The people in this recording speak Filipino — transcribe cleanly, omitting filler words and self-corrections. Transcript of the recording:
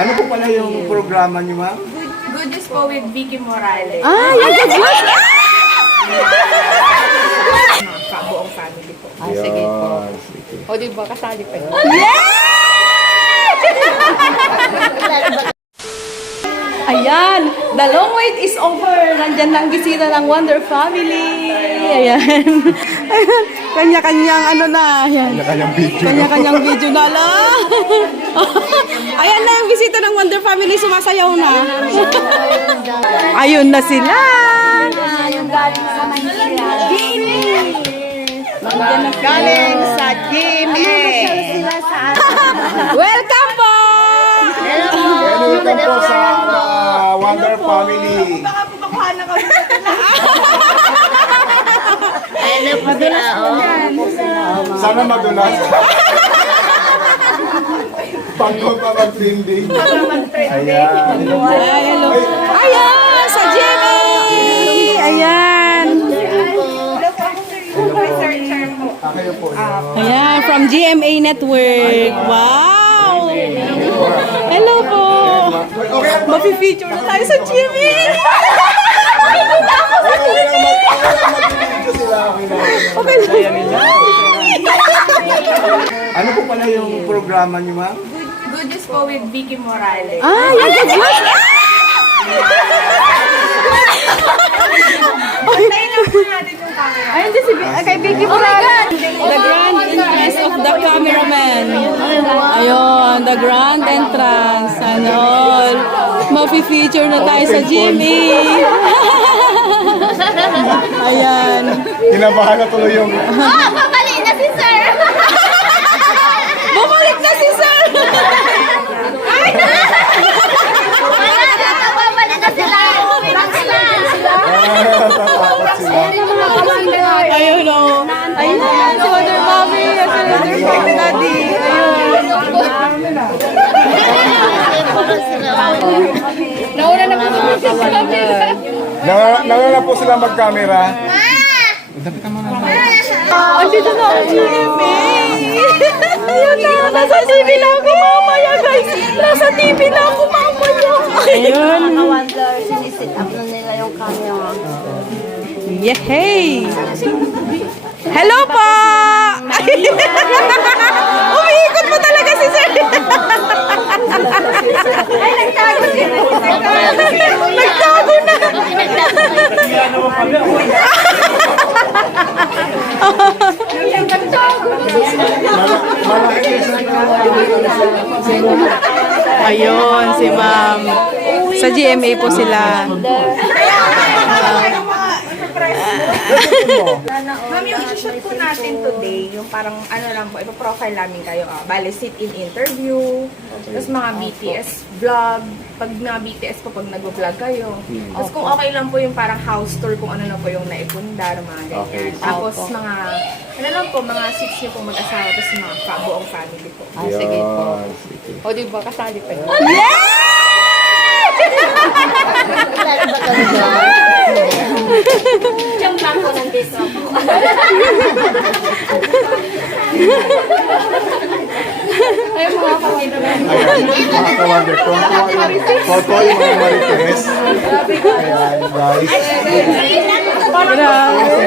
Ano po pala yung programa niyo, ma'am? Good News po with Vicky Morales. Ah, yung Good News! Mga buong family po. Ah, sige po. Sige. O diba, kasali pa yun. Ayan, the long wait is over. Nandyan na ang bisita ng Wonder Family. Ayan. Kanya-kanyang ano na. Ayan. Kanyang video. Kanya-kanyang video na lang. Ayan na yung bisita ng Wonder Family. Sumasayaw na. Ayun na sila. Yung galing sa Manila. Galing sa Jimmy. Sila sa Welcome po! Welcome po sa Wonder Family. Ano po sila, Sana madulas. Pagod pa mag-trending. Ayan. Hello. Ayan, sa Jimmy! Ayan. Kayo po. Ayan, from GMA Network. Wow! Hello po! Mapi-feature na tayo sa GMA! Okay lang. Ano po pala yung programa niyo, ma'am? Good News po with Vicky Morales. Ah, yung Good News! Tayo lang po natin yung camera. Ay, hindi si kay Vicky Morales. The grand entrance of the cameraman. Ayun, the grand entrance. Ano, mapi-feature na tayo sa GMA. Ayan. Kinabahan na tuloy yung... Babalik na si Sir! Bumalik na si Sir! Babalik na sila! Thanks na! Natatakot sila. Ayun o. Ayun, si Wonder Mommy. Si Wonder Mommy Daddy. Ayun. Nauna na po sa Nangana po sila mag-camera. andito na ang GMA. Ayun na, nasa TV na ako mamaya guys. Nasa TV na ako mamaya. Ayun. Mga wonder, sinisit up na nila yung camera. Yehey! Hello po! Umiikot po talaga si Sir. Ay, nagtago si Nagtago na. Ayun, si Ma'am. Sa GMA po sila. Ma'am, yung i-shoot po natin today, yung parang ano lang po, ipaprofile namin kayo. Bale, sit-in interview, tapos mga BTS vlog, pag mga BTS po, pag nag-vlog kayo. Tapos kung okay lang po yung parang house tour, kung ano na po yung naipunda, mga ganyan. Tapos mga, ano lang po, mga seats niyo po mag-asawa, tapos mga buong family po. Ah, sige po. O diba, kasali pa yun. Lalo ba talaga? Yung bangko ng piso. Ayun mga kapatid. Mga kawander. Toto yung mga marites. Ayan, guys. Grabe.